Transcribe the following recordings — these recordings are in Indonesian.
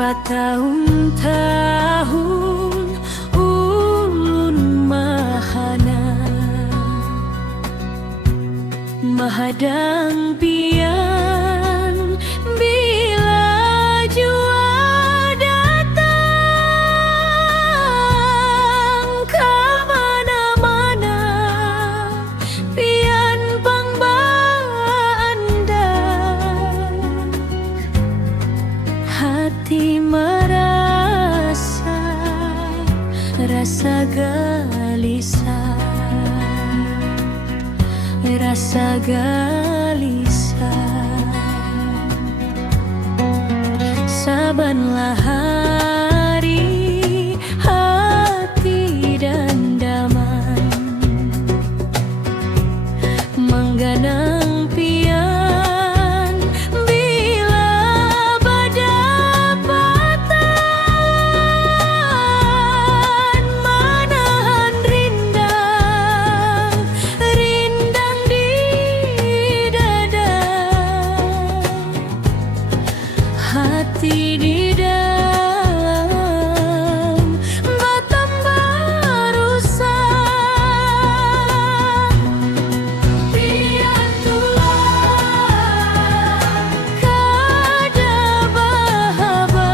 Bertahun-tahun ulun mahana mahadang pian bila jua datang ke mana-mana pian pangbanda hati merasa rasa gelisah, rasa gelisah. Sabanlah hari hati dan damai mengganang pian bila berdapatan menahan rindang, rindang di dada, hati di dalam bertambah rusak. Pian tulah kada bahabai,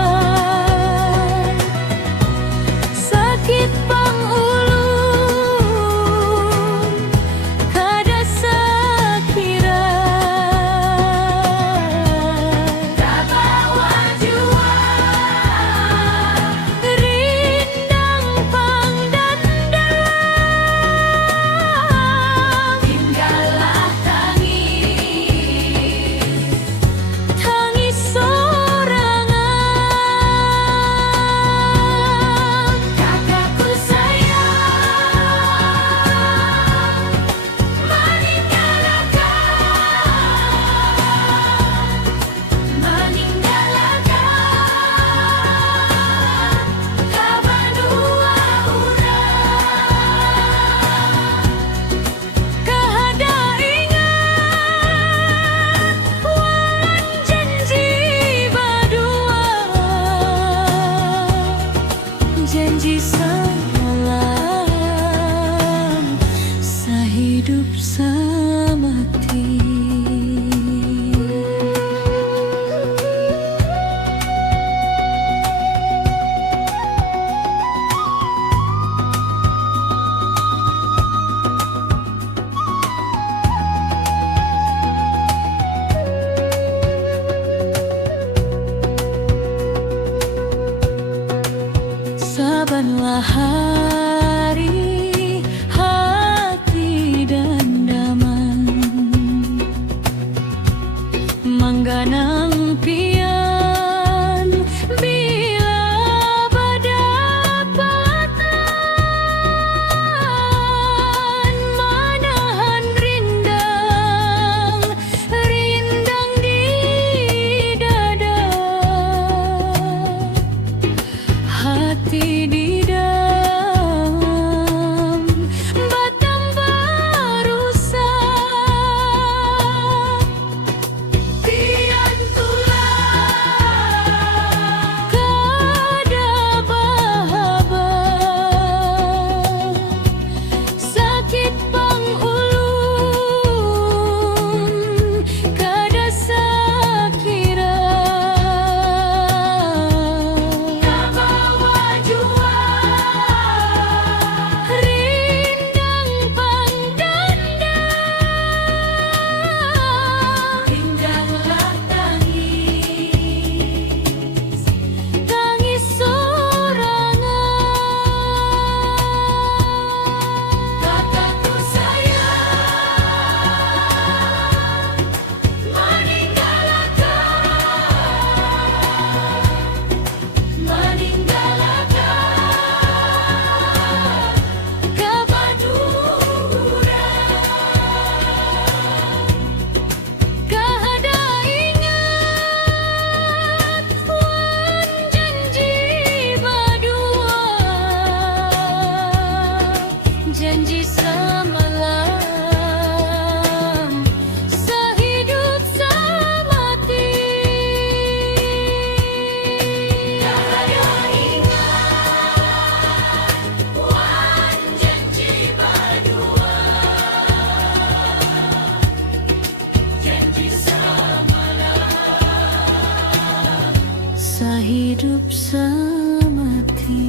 sakit pang ulun kada sakira. Tabawa jua rindang pangdandang, tinggallah tangis sorangan. Kakakku sayang, meninggalkan kabanua urang. Kahada ingat wan janji berdua, janji semalam sehidup semati. Sabanlah hari hati dan damai mengganang pian bila berdapatan menahan rindang, rindang di dada, hati di dalam bertambah rusak. Pian tulah kada bahabai, sakit pang ulun kada sakira. Tabawa jua rindang pangdandang, tinggallah tangis sorangan. Kakakku sayang, meninggalkan kabadura. Kahada ingat wan janji berdua, janji semalam sehidup semati. hidup semati.